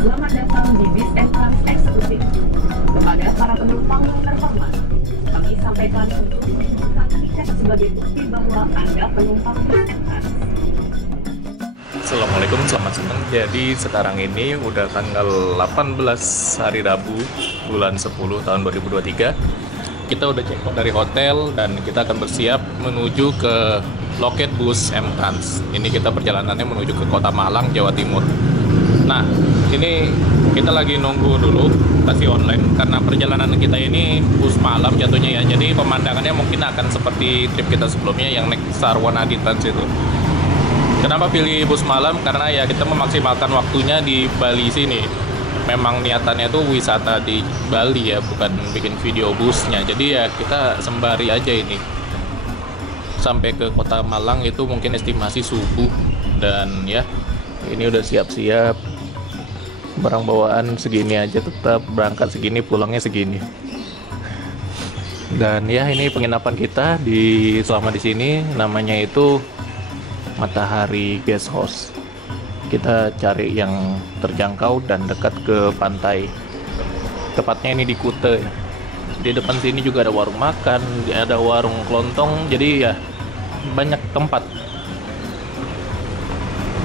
Selamat datang di Bis and Trans Eksekutif. Kepada para penumpang yang terhormat, kami sampaikan untuk membuka tiket sebagai bukti bahwa Anda penumpang Bis and Trans. Assalamualaikum, selamat siang. Jadi sekarang ini udah tanggal 18 hari Rabu bulan 10 tahun 2023. Kita udah check out dari hotel dan kita akan bersiap menuju ke loket bus M-Trans. Ini kita perjalanannya menuju ke Kota Malang, Jawa Timur. Nah, ini kita lagi nunggu dulu taksi online karena perjalanan kita ini bus malam jatuhnya ya. Jadi pemandangannya mungkin akan seperti trip kita sebelumnya yang naik Sarwana di Trans itu. Kenapa pilih bus malam? Karena ya kita memaksimalkan waktunya di Bali sini. Memang niatannya tuh wisata di Bali ya, bukan bikin video busnya. Jadi ya kita sembari aja ini. Sampai ke Kota Malang itu mungkin estimasi subuh. Dan ya, ini udah siap-siap. Barang bawaan segini aja, tetap berangkat segini, pulangnya segini. Dan ya, ini penginapan kita selama di sini, namanya itu Matahari Guest House. Kita cari yang terjangkau dan dekat ke pantai. Tepatnya ini di Kuta ya. Di depan sini juga ada warung makan, ada warung kelontong, jadi ya banyak tempat.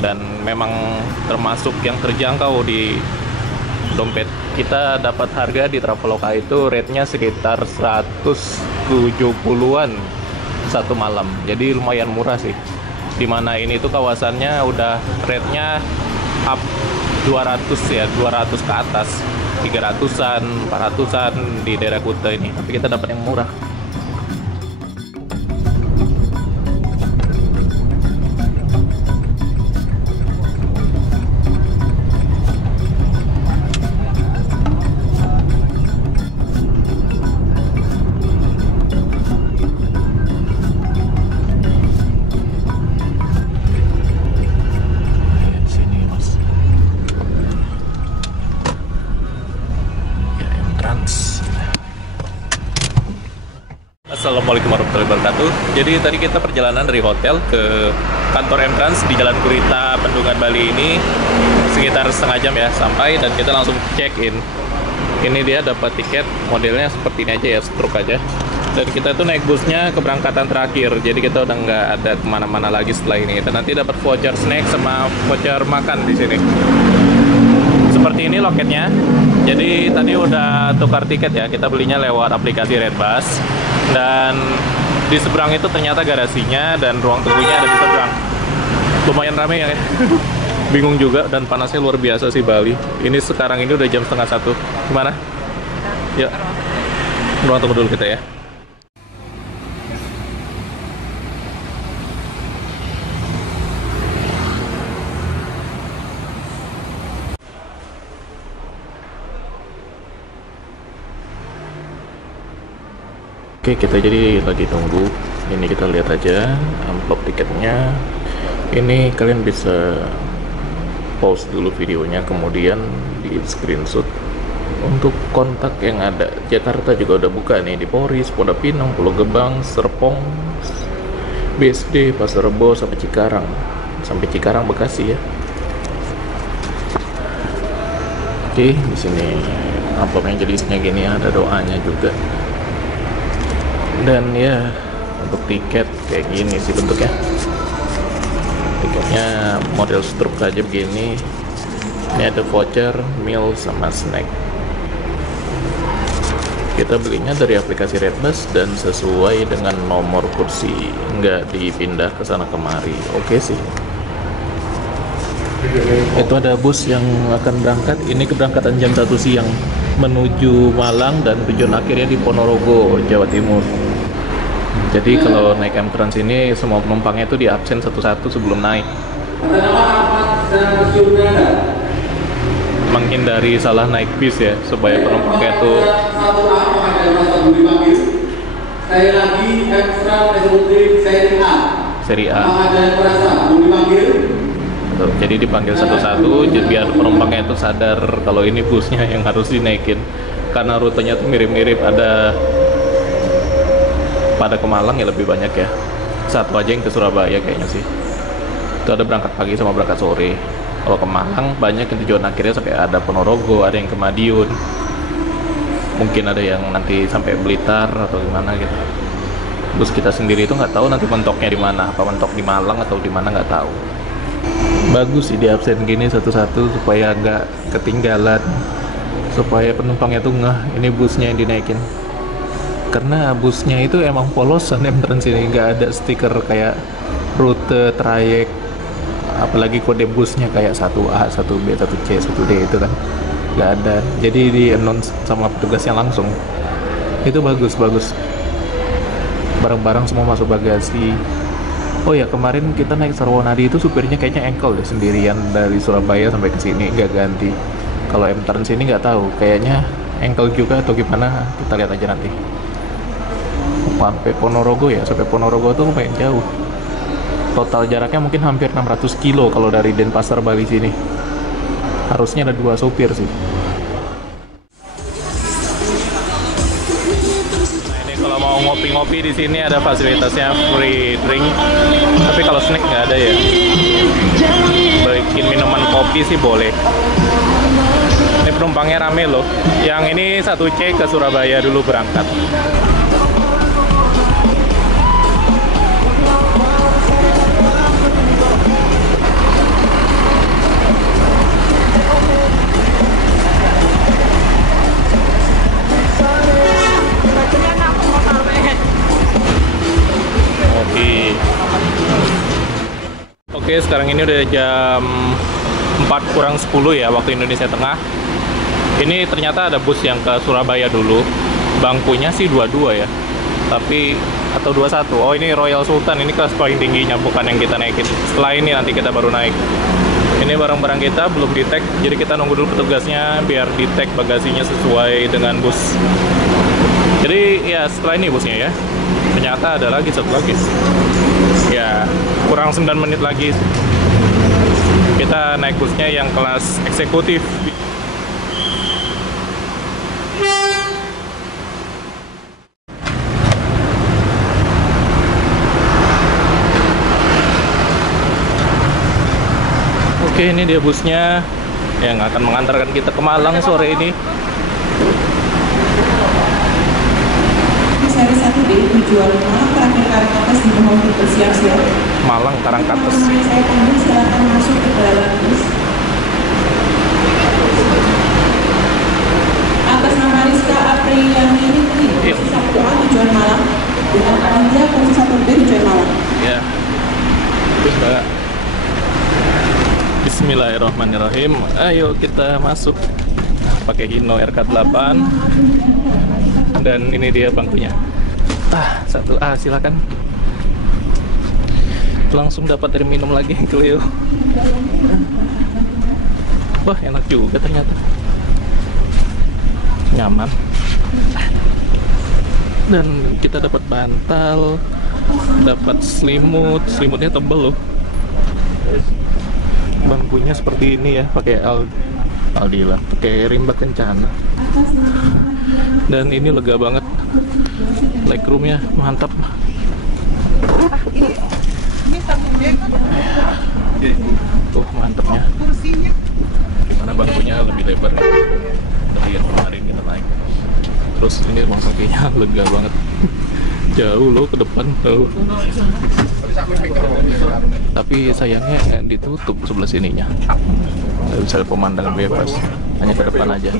Dan memang termasuk yang terjangkau di dompet. Kita dapat harga di Traveloka itu rate-nya sekitar 170-an satu malam. Jadi lumayan murah sih. Dimana ini tuh kawasannya udah rate-nya up 200 ya, 200 ke atas, 300-an, 400-an di daerah Kuta ini. Tapi kita dapat yang murah. Assalamualaikum warahmatullahi wabarakatuh. Jadi tadi kita perjalanan dari hotel ke kantor M-Trans di Jalan Gurita, Bendungan, Bali ini sekitar setengah jam ya sampai, dan kita langsung check in. Ini dia dapat tiket modelnya seperti ini aja ya, stroke aja. Dan kita tuh naik busnya keberangkatan terakhir, jadi kita udah nggak ada kemana-mana lagi setelah ini. Dan nanti dapat voucher snack sama voucher makan di sini. Seperti ini loketnya. Jadi tadi udah tukar tiket ya, kita belinya lewat aplikasi Redbus. Dan di seberang itu ternyata garasinya dan ruang tunggunya ada di seberang. Lumayan rame ya. Bingung juga dan panasnya luar biasa sih Bali. Ini sekarang ini udah jam 12:30. Gimana? Yuk. Ruang tunggu dulu kita ya. Oke, kita jadi lagi tunggu. Ini kita lihat aja amplop tiketnya. Ini kalian bisa pause dulu videonya, kemudian di screenshot untuk kontak yang ada. Jakarta juga udah buka nih, di Polres, Pondok Pinang, Pulau Gebang, Serpong, BSD, Pasar Rebo, sampai Cikarang, Bekasi ya. Oke, di sini amplopnya jadi isinya gini, ada doanya juga. Dan ya, untuk tiket kayak gini sih bentuknya. Tiketnya model struk aja begini. Ini ada voucher, meal, sama snack. Kita belinya dari aplikasi Redbus dan sesuai dengan nomor kursi, nggak dipindah ke sana kemari. Oke sih. Itu ada bus yang akan berangkat. Ini keberangkatan jam 1 siang menuju Malang dan tujuan akhirnya di Ponorogo, Jawa Timur. Jadi kalau naik M-Trans ini semua penumpangnya itu di absen satu-satu sebelum naik. Menghindari salah naik bis ya, supaya penumpangnya itu seri A. Jadi dipanggil satu-satu biar penumpangnya itu sadar kalau ini busnya yang harus dinaikin. Karena rutenya tuh mirip-mirip, ada pada ke Malang ya lebih banyak ya. Satu aja yang ke Surabaya kayaknya sih. Itu ada berangkat pagi sama berangkat sore. Kalau ke Malang banyak yang tujuan akhirnya sampai ada Ponorogo, ada yang ke Madiun, mungkin ada yang nanti sampai Blitar atau gimana gitu. Terus kita sendiri itu nggak tahu nanti mentoknya di mana, apa mentok di Malang atau di mana nggak tahu. Bagus sih di absen gini satu-satu supaya nggak ketinggalan, supaya penumpangnya tuh ngeh ini busnya yang dinaikin. Karena busnya itu emang polosan Trans ini, nggak ada stiker kayak rute, trayek, apalagi kode busnya kayak 1A, 1B, 1C, 1D itu kan nggak ada. Jadi di announce sama petugasnya langsung. Itu bagus. Barang-barang semua masuk bagasi. Oh ya, kemarin kita naik Sarwonadi itu supirnya kayaknya engkel deh, sendirian dari Surabaya sampai ke sini nggak ganti. Kalau Trans ini nggak tahu, kayaknya engkel juga atau gimana, kita lihat aja nanti. Sampai Ponorogo ya, sampai Ponorogo tuh lumayan jauh. Total jaraknya mungkin hampir 600 kilo kalau dari Denpasar Bali sini. Harusnya ada 2 sopir sih. Nah, ini kalau mau ngopi-ngopi di sini ada fasilitasnya free drink. Tapi kalau snack nggak ada ya. Bikin minuman kopi sih boleh. Ini penumpangnya rame loh. Yang ini 1C ke Surabaya dulu berangkat. Oke, sekarang ini udah jam 4:40 ya waktu Indonesia Tengah. Ini ternyata ada bus yang ke Surabaya dulu. Bangkunya sih 22 ya. Tapi atau 21. Oh, ini Royal Sultan, ini kelas paling tingginya, bukan yang kita naikin. Setelah ini nanti kita baru naik. Ini barang-barang kita belum di-tag, jadi kita nunggu dulu petugasnya biar di-tag bagasinya sesuai dengan bus. Jadi ya setelah ini busnya ya. Ternyata ada lagi satu lagi. Ya, kurang 9 menit lagi kita naik busnya yang kelas eksekutif. Oke, ini dia busnya yang akan mengantarkan kita ke Malang sore ini. Seri 1B tujuan Malang terakhir Karangkates dimohon bersiap-siap. Malang Karangkates. Saya panggil silakan masuk ke dalam bus. Atas nama Rizka Apriyani ini posisi 1A tujuan Malang dengan Anindya posisi 1B tujuan Malang. Ya. Bisa. Bismillahirrahmanirrahim. Ayo kita masuk. Pakai Hino RK8. Dan ini dia bangkunya. 1A, silakan. Langsung dapat air minum lagi, Cleo. Wah, enak juga ternyata. Nyaman. Dan kita dapat bantal, dapat selimutnya tebel loh. Bangkunya seperti ini ya, pakai Aldila, pakai rimba kencana. Dan ini lega banget, legroomnya mantap. Mantapnya. Gimana bangkunya lebih lebar ya dari yang kemarin kita naik. Terus ini bang kakinya lega banget. Jauh loh ke depan tuh. Tapi sayangnya ditutup sebelah sininya. Nggak bisa ada pemandangan bebas, hanya ke depan aja.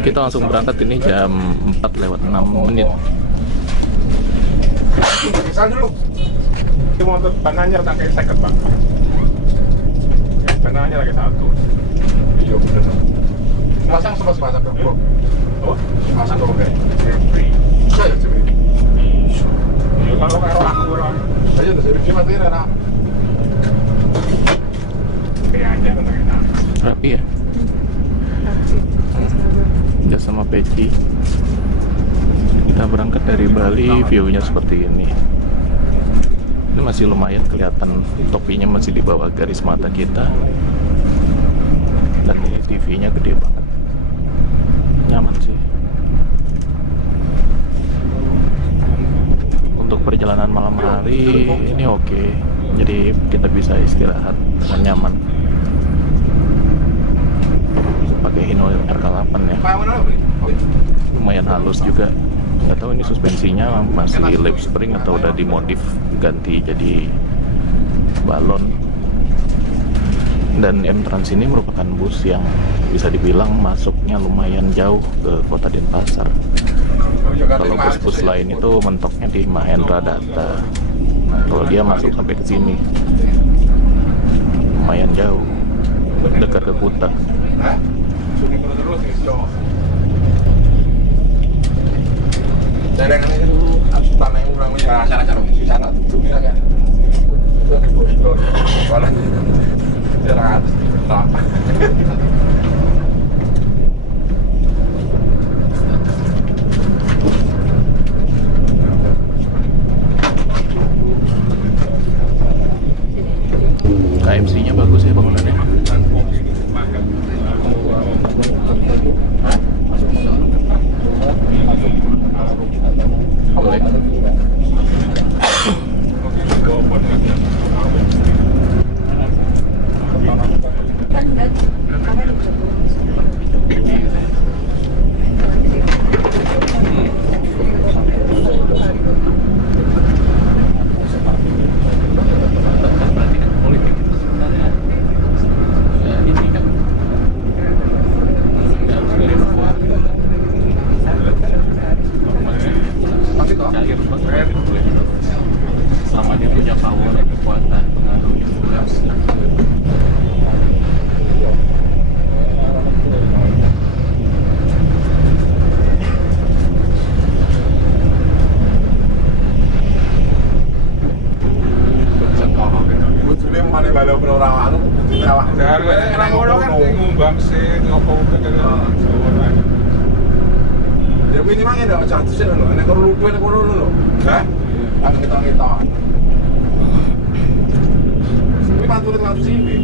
Kita langsung berangkat ini jam 4:06. Misal dulu, itu motor bananya tak kayak second bang. Bananya lagi 1. Iya bener. Masang sebas-basah ke bro. Oh, masang dong deh. Saya sih. Kalau karo aku orang, aja tuh saya mati enak. Kayak aja kan enak. Rapi ya. Ya sama peci. Kita berangkat dari Bali, view-nya seperti ini. Ini masih lumayan kelihatan, topinya masih di bawah garis mata kita. Dan ini TV-nya gede banget. Nyaman sih. Untuk perjalanan malam hari ini oke. Jadi kita bisa istirahat dengan nyaman. pakai Hino RK8 ya. Lumayan halus juga. Nggak tahu ini suspensinya masih lap spring atau udah dimodif ganti jadi balon. Dan M-Trans ini merupakan bus yang bisa dibilang masuknya lumayan jauh ke kota Denpasar. Kalau bus-bus lain itu mentoknya di Mahendra Data. Kalau dia masuk sampai ke sini lumayan jauh, dekat ke Kuta. KFC-nya bagus ya bangunannya. Boleh. Sama dia punya power, kekuatan, pengaruh influence. Ini mah ada chat sih loh, nek kalau lupa nek kalau loh, hah? Ada kita. Ini bantu dengan sini.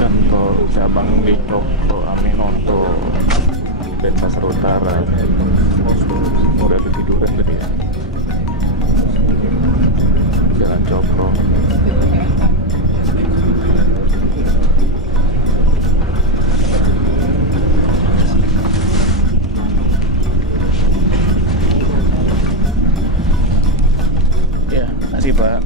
Kantor cabang di Cokro Aminoto, Denpasar Utara. Udah ketiduran tadi ya. Jalan Cokro. Ya, makasih Pak.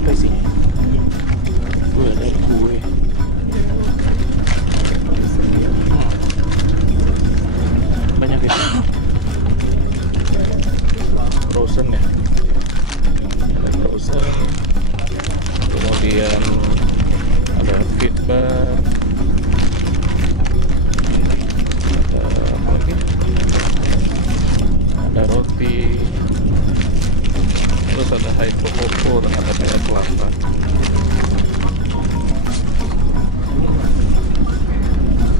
Apa isinya? Gue ada kue. Banyak ya. Frozen ya. Ada frozen. Kemudian ada fit bar. Ada apa lagi? Ada roti. Terus ada hydrococo dan ada air kelapa.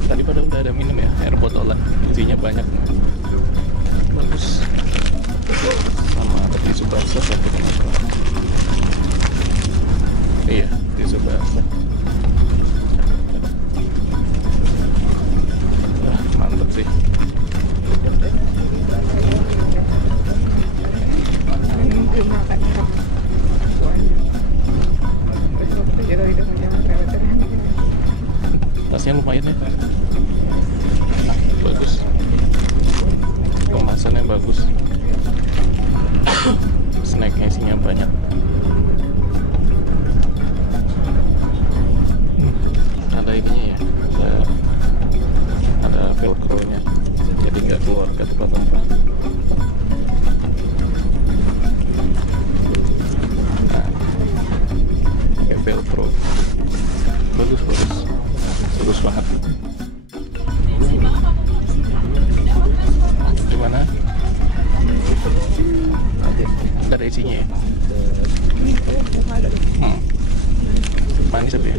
Tadi pada udah ada minum ya, air botolan. Isinya banyak. Bagus. Sama ada tisu basah satu kenapa. Iya, tisu basah. Mantap sih. Tasnya lumayan ya, bagus, kemasannya bagus, snacknya isinya banyak. Ada ininya ya, ada velcro nya. jadi nggak keluar kartu plat 4. Nah, Velcro bagus banget. Gimana? Nggak ada isinya ya? Manis tapi ya?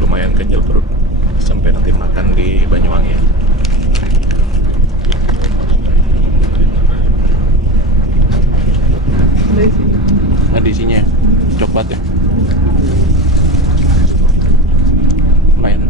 Lumayan kenyal perut sampai nanti makan di Banyuwangi. Ada isinya coklat ya? Lumayan.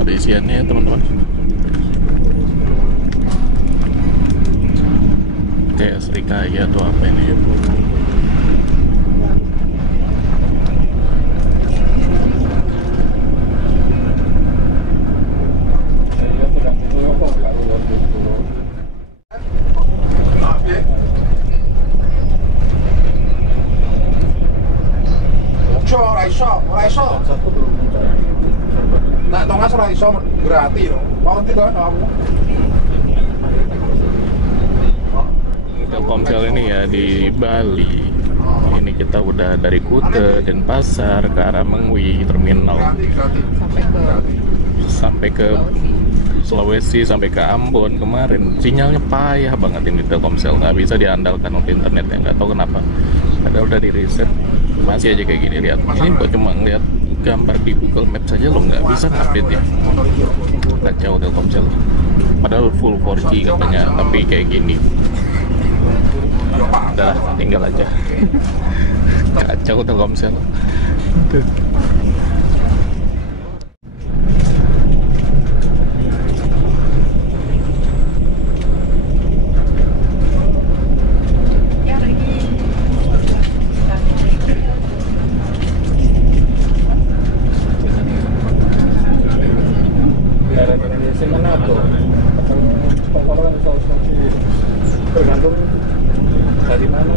Ada isiannya ya teman-teman, kayak serikaya atau apa ini ya. Nah, Tongas ora iso gratis no. Mau tidak kamu? Telkomsel ini ya di Bali. Ini kita udah dari Kuta, Denpasar ke arah Mengwi terminal. Sampai ke Sulawesi, sampai ke Ambon kemarin. Sinyalnya payah banget ini Telkomsel, nggak bisa diandalkan untuk internet ya, nggak tahu kenapa. Padahal udah di riset masih aja kayak gini. Lihat, ini kok cuma ngeliat gambar di Google Maps saja lo nggak bisa update ya. Kacau Telkomsel. Padahal full 4G katanya, tapi kayak gini. Udah, tinggal aja. Kacau Telkomsel. Tergantung dari mana.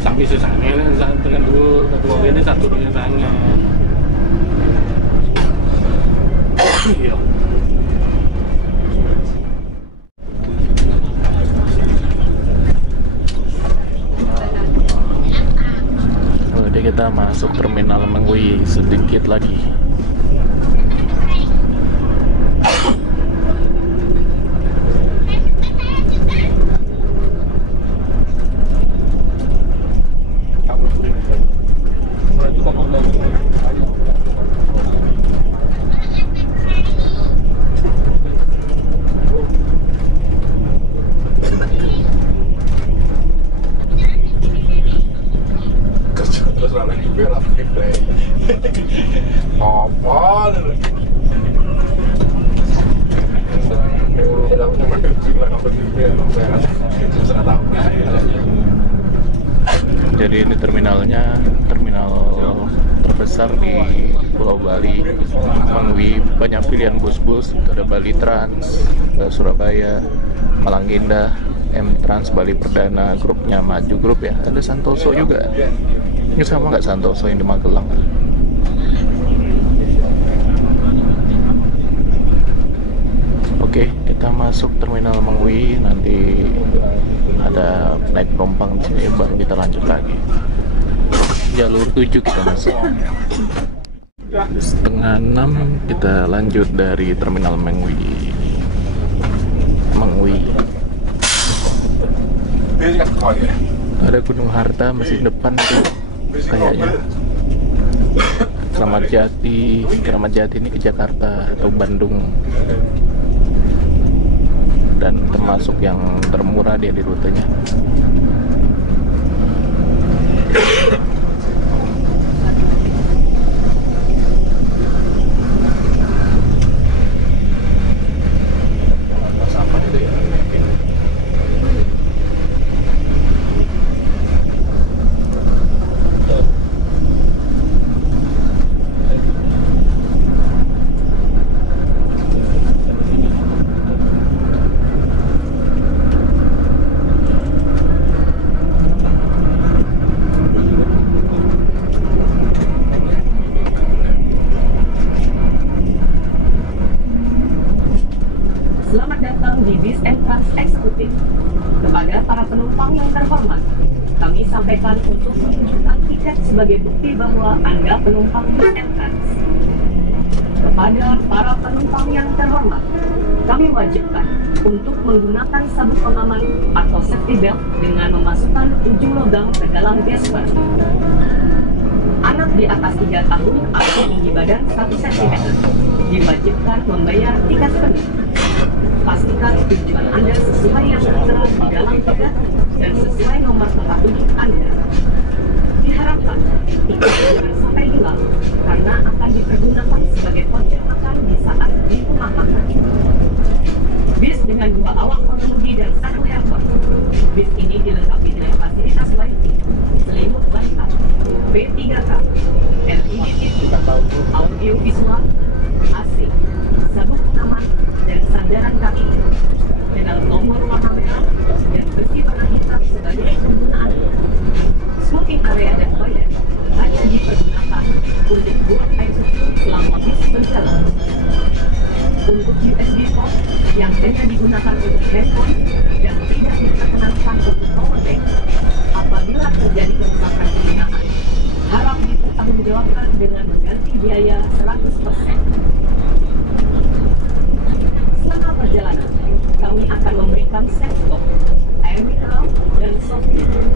Sampai sesangnya dengan dua ini satu dengan sangnya. Iya. Udah kita masuk terminal Mengwi sedikit lagi. Terus rame juga lah pakai play. Apa lu? Jadi ini terminalnya, terminal terbesar di Pulau Bali, Mengwi. Banyak pilihan bus-bus, ada Bali Trans, Surabaya, Malang Indah, M Trans, Bali Perdana, grupnya Maju Grup ya. Ada Santoso juga. Ini sama nggak Santoso yang di Magelang? Oke, kita masuk terminal Mengwi, nanti ada naik penumpang di sini baru kita lanjut lagi. Jalur 7 kita masuk. 5:30 kita lanjut dari terminal Mengwi. Ada Gunung Harta masih depan tuh kayaknya. Kramat Jati ini ke Jakarta atau Bandung, dan termasuk yang termurah dia di rutenya. Selamat datang di Bis and Trans Eksekutif. Kepada para penumpang yang terhormat, kami sampaikan untuk menunjukkan tiket sebagai bukti bahwa Anda penumpang Bis and Trans. Kepada para penumpang yang terhormat, kami wajibkan untuk menggunakan sabuk pengaman atau safety belt dengan memasukkan ujung logam ke dalam gesper. Anak di atas 3 tahun atau tinggi badan 1 cm diwajibkan membayar tiket penuh. Pastikan tujuan Anda sesuai yang tertera di dalam tiket dan sesuai nomor tempat duduk Anda. Diharapkan tiket jangan sampai hilang karena akan dipergunakan sebagai voucher makan di saat di rumah makan. Bis dengan 2 awak pengemudi dan 1 helper. Bis ini dilengkapi dengan fasilitas wifi, selimut bantal, P3K, LED TV, audio visual, AC, sabuk pengaman, dan sandaran kaki dengan nomor warna merah dan besi warna hitam sebagai penggunaan. Smoking area dan toilet hanya dipergunakan untuk buang air susu selama bis berjalan. Untuk USB port yang hanya digunakan untuk handphone dan tidak diperkenankan untuk powerbank. Apabila terjadi kerusakan penggunaan, harap dipertanggungjawabkan dengan mengganti biaya 100%. Selama perjalanan, kami akan memberikan set box, air mineral, dan soft drink.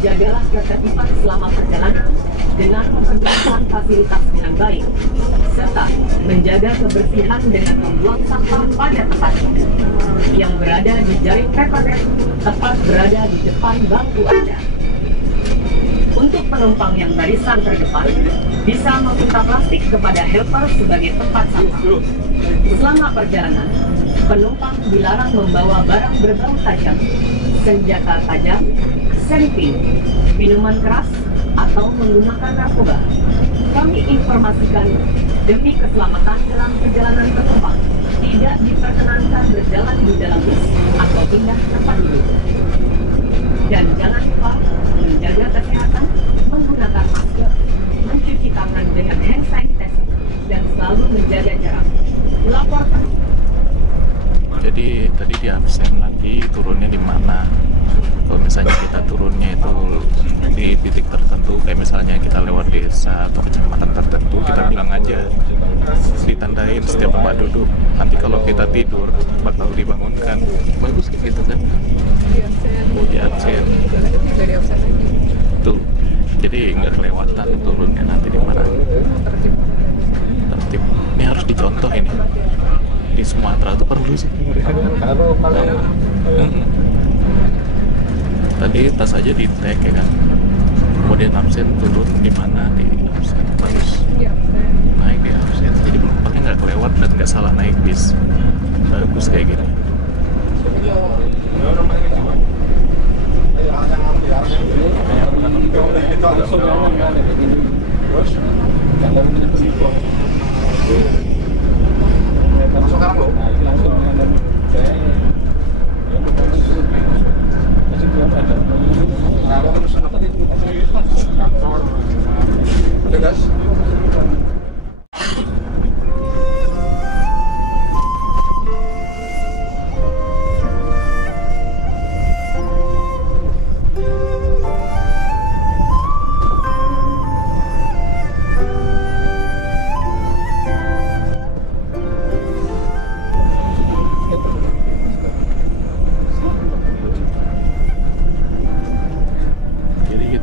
Jagalah ketertiban selama perjalanan dengan mempergunakan fasilitas dengan baik, serta menjaga kebersihan dengan membuang sampah pada tempatnya. Yang berada di jaring paper bag tepat berada di depan bangku Anda. Untuk penumpang yang barisan terdepan, bisa meminta plastik kepada helper sebagai tempat sampah. Selama perjalanan, penumpang dilarang membawa barang berbau tajam, senjata tajam, semping, minuman keras, atau menggunakan narkoba. Kami informasikan demi keselamatan dalam perjalanan penumpang, tidak diperkenankan berjalan di dalam bis atau pindah tempat duduk. Dan jangan lupa menjaga kesehatan, menggunakan masker, mencuci tangan dengan hand sanitizer, dan selalu menjaga jarak. Laporkan. Jadi tadi di absen lagi turunnya di mana? Kalau misalnya kita turunnya itu di titik tertentu, kayak misalnya kita lewat desa atau kecamatan tertentu, kita bilang aja, ditandain setiap tempat duduk. Nanti kalau kita tidur bakal dibangunkan. Bagus kayak gitu kan? Di absen. Tuh, jadi nggak kelewatan turunnya nanti di mana. Tertib. Ini harus dicontoh ini. Di Sumatera tuh perlu sih. Tadi tas aja di tag ya kan, kemudian absen turun di mana, di absen bagus, naik di absen, jadi penumpangnya nggak kelewat dan nggak salah naik bis. Bagus kayak gini.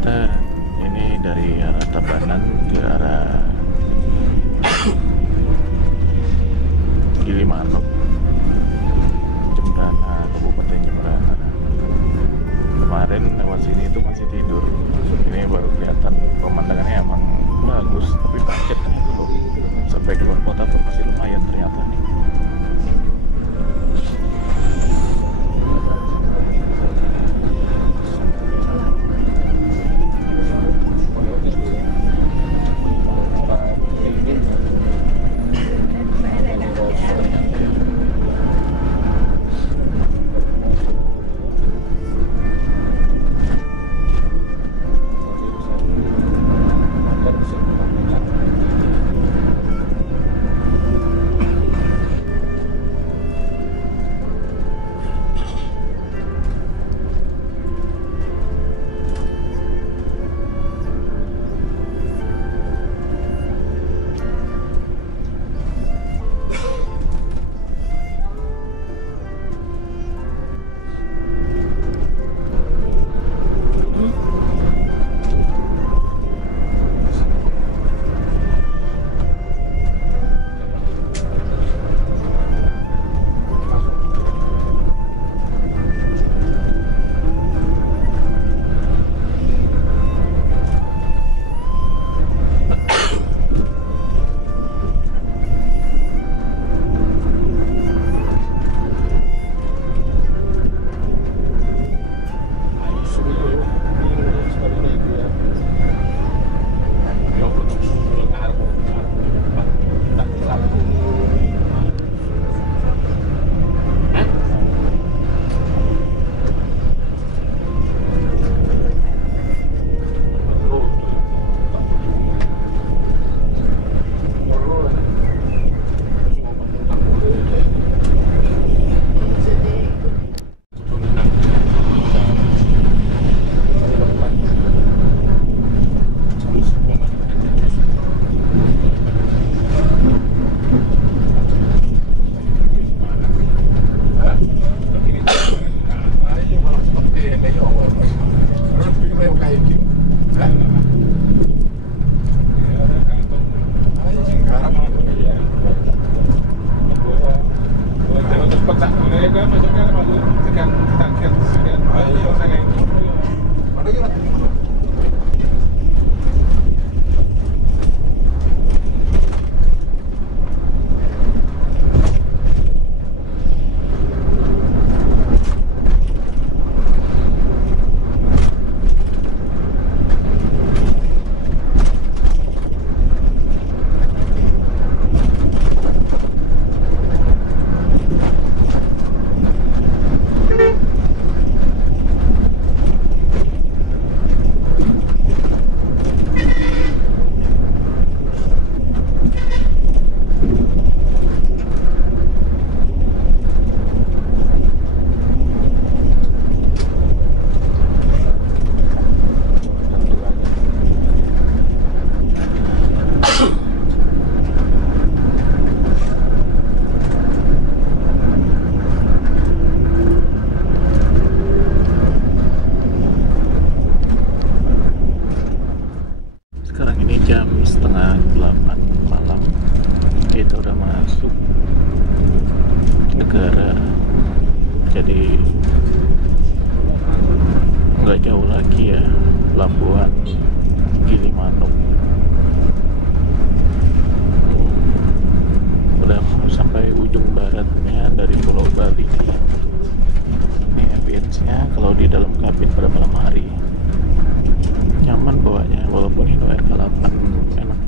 kita ini dari arah Tabanan ke arah Gilimanuk, Jembrana, Kabupaten Jembrana. Kemarin lewat sini itu masih tidur, ini baru kelihatan pemandangannya emang bagus, tapi macetnya dulu sampai keluar kota pun masih lumayan ternyata nih. Jam 7:30 malam kita udah masuk negara, jadi nggak jauh lagi ya pelabuhan Gilimanuk. Udah mau sampai ujung baratnya dari Pulau Bali. Ini ambience-nya kalau di dalam kabin pada malam hari nyaman bawanya, walaupun ini RK8 enak.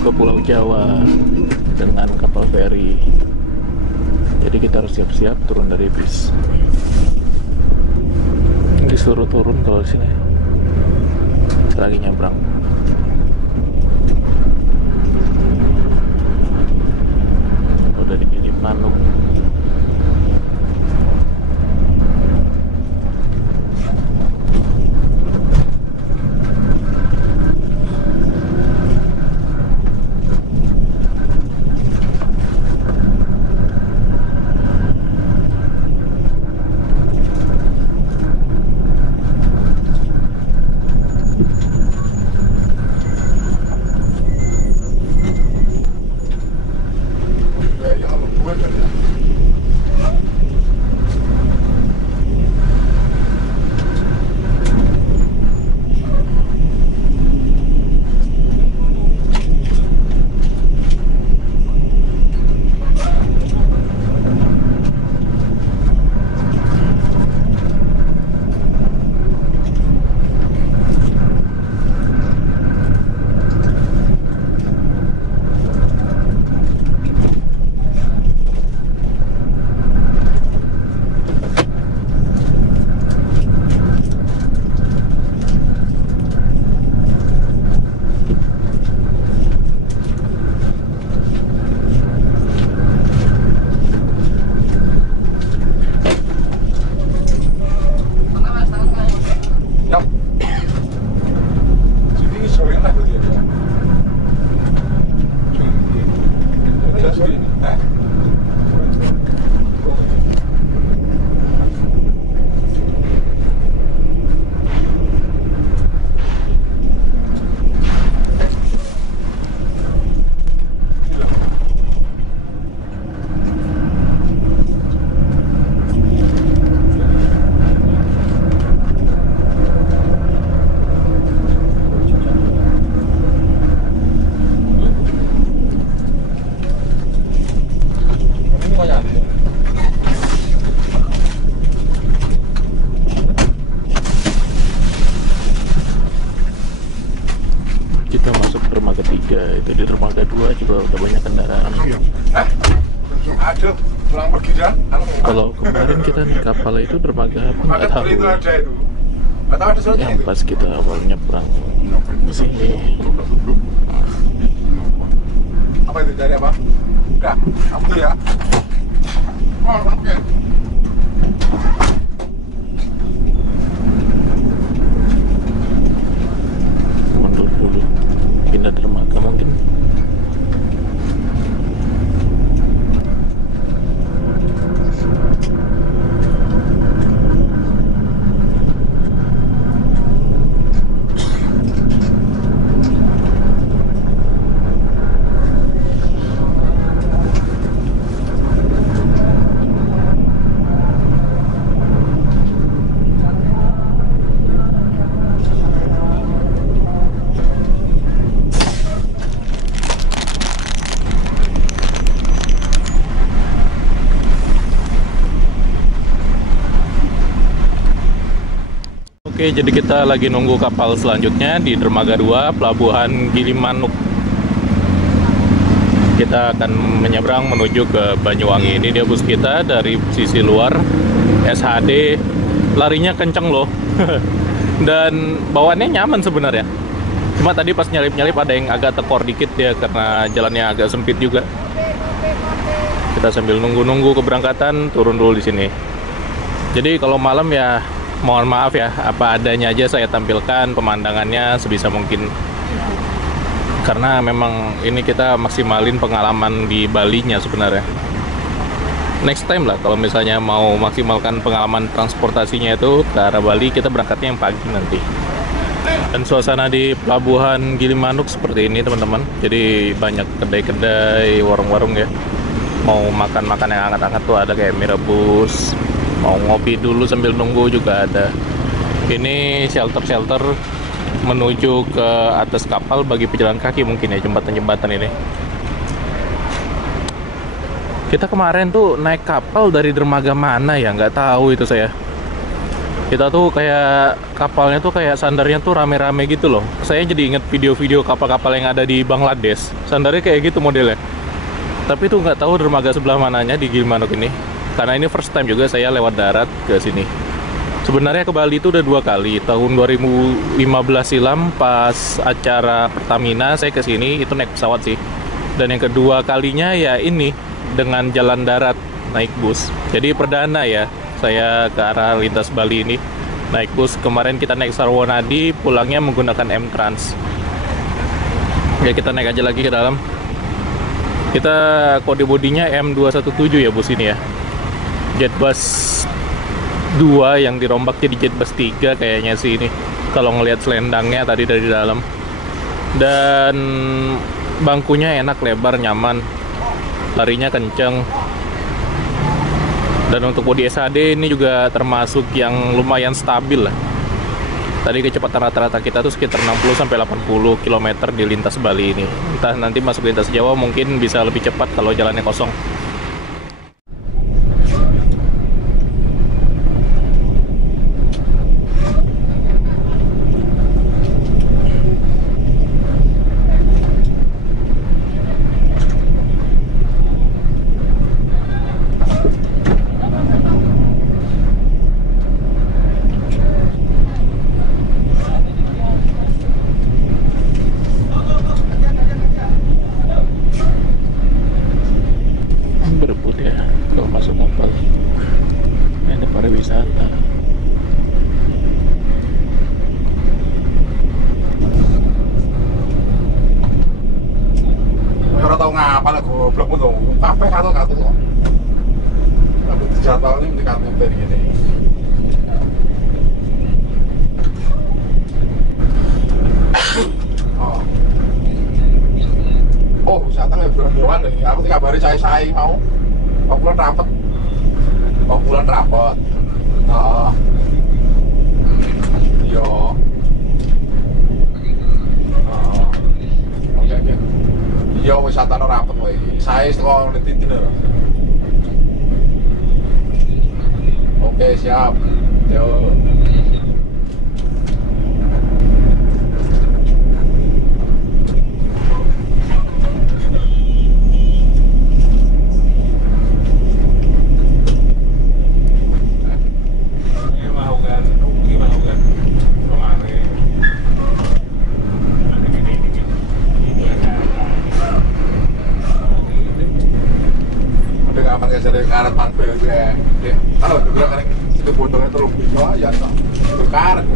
ke Pulau Jawa dengan kapal feri. Jadi kita harus siap-siap turun dari bis. Disuruh turun kalau di sini lagi nyebrang. Udah di Gilimanuk. Kita masuk dermaga 3, itu di dermaga 2 juga udah banyak kendaraan. Aduh, pulang pergi dah. Kalau kemarin kita naik kapal itu dermaga apa nggak tahu. Yang pas kita awal nyebrang ke sini. Apa itu dari apa? Udah, aku ya. Oh, oke. Mundur dulu, pindah dermaga mungkin. Oke, jadi kita lagi nunggu kapal selanjutnya di dermaga 2 Pelabuhan Gilimanuk. Kita akan menyeberang menuju ke Banyuwangi. Ini dia bus kita dari sisi luar SHD, larinya kenceng loh. Dan bawaannya nyaman sebenarnya. Cuma tadi pas nyalip-nyalip ada yang agak tekor dikit ya karena jalannya agak sempit juga. Kita sambil nunggu-nunggu keberangkatan turun dulu di sini. Jadi kalau malam ya mohon maaf ya, apa adanya aja saya tampilkan pemandangannya sebisa mungkin. Karena memang ini kita maksimalin pengalaman di Balinya sebenarnya. Next time lah kalau misalnya mau maksimalkan pengalaman transportasinya itu ke arah Bali, kita berangkatnya yang pagi nanti. Dan suasana di Pelabuhan Gilimanuk seperti ini teman-teman. Jadi banyak kedai-kedai, warung-warung ya. Mau makan-makan yang hangat-hangat tuh ada kayak mie rebus. Mau ngopi dulu sambil nunggu juga ada. Ini shelter-shelter menuju ke atas kapal bagi pejalan kaki mungkin ya, jembatan-jembatan ini. Kita kemarin tuh naik kapal dari dermaga mana ya, nggak tahu itu saya. Kita tuh kayak kapalnya tuh kayak sandarnya tuh rame-rame gitu loh. Saya jadi inget video-video kapal-kapal yang ada di Bangladesh. Sandarnya kayak gitu modelnya. Tapi tuh nggak tahu dermaga sebelah mananya di Gilimanuk ini. Karena ini first time juga saya lewat darat ke sini. Sebenarnya ke Bali itu udah 2 kali. Tahun 2015 silam pas acara Pertamina saya ke sini itu naik pesawat sih. Dan yang kedua kalinya ya ini dengan jalan darat naik bus. Jadi perdana ya saya ke arah lintas Bali ini naik bus. Kemarin kita naik Sarwonadi, pulangnya menggunakan M-Trans. Ya kita naik aja lagi ke dalam. Kita kode bodinya M217 ya bus ini ya. Jetbus 2 yang dirombak jadi Jetbus 3 kayaknya sih ini. Kalau ngelihat selendangnya tadi dari dalam. Dan bangkunya enak, lebar, nyaman. Larinya kenceng. Dan untuk bodi SHD ini juga termasuk yang lumayan stabil lah. Tadi kecepatan rata-rata kita tuh sekitar 60-80 km di lintas Bali ini. Entah nanti masuk lintas Jawa mungkin bisa lebih cepat kalau jalannya kosong. Berebut ya kalau masuk kapal. Ini pariwisata. Ora tau ngapal goblok pun dong. Kabeh katut kok. Tapi dijadwalnya mesti katut dari gini. Oh, wisata nggak bulan-bulan nih. Aku dikabari cai-cai mau. Bulan rapet. Bulan rapet. Yo. Oke. Yo wisata rapet wae. Saya sekolah netitin lho. Oke, siap. Yo. Jadi karet panpel gue, kalau juga kan itu botolnya terlalu bisa ya tak, itu karet.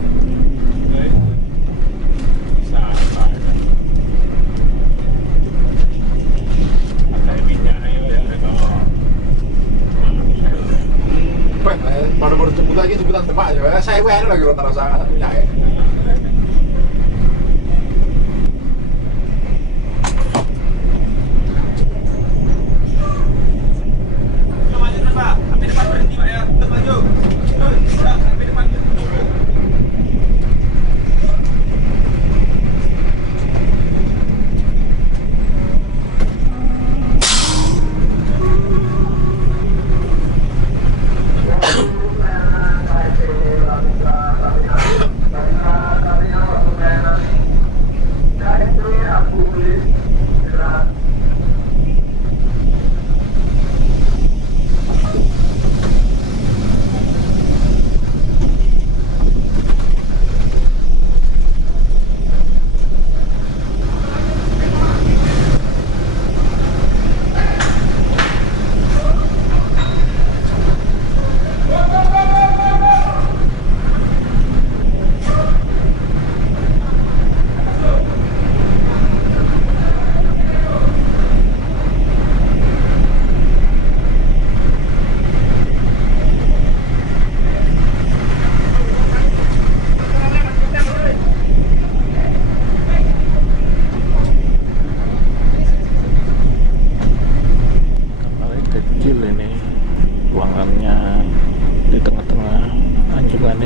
Baru jemput lagi jemputan Demak ya, saya lagi rata rasa minyak.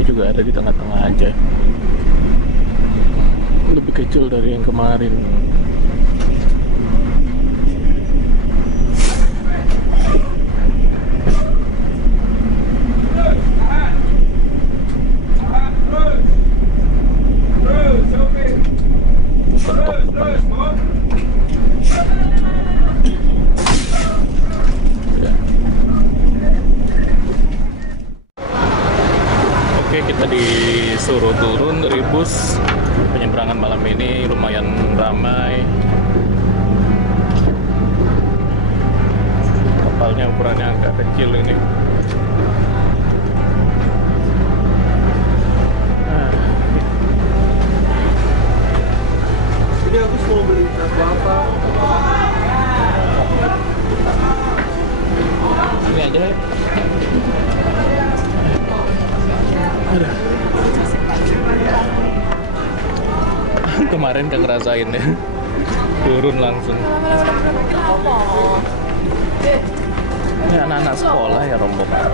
Juga ada di tengah-tengah aja, lebih kecil dari yang kemarin. disuruh turun dari bus. Penyeberangan malam ini lumayan ramai. Kapalnya ukurannya agak kecil ini. Jadi aku mau beli apa? Ini aja ya. Aduh. Kemarin gak ngerasain ya. Turun langsung. Ini anak-anak sekolah ya rombongan.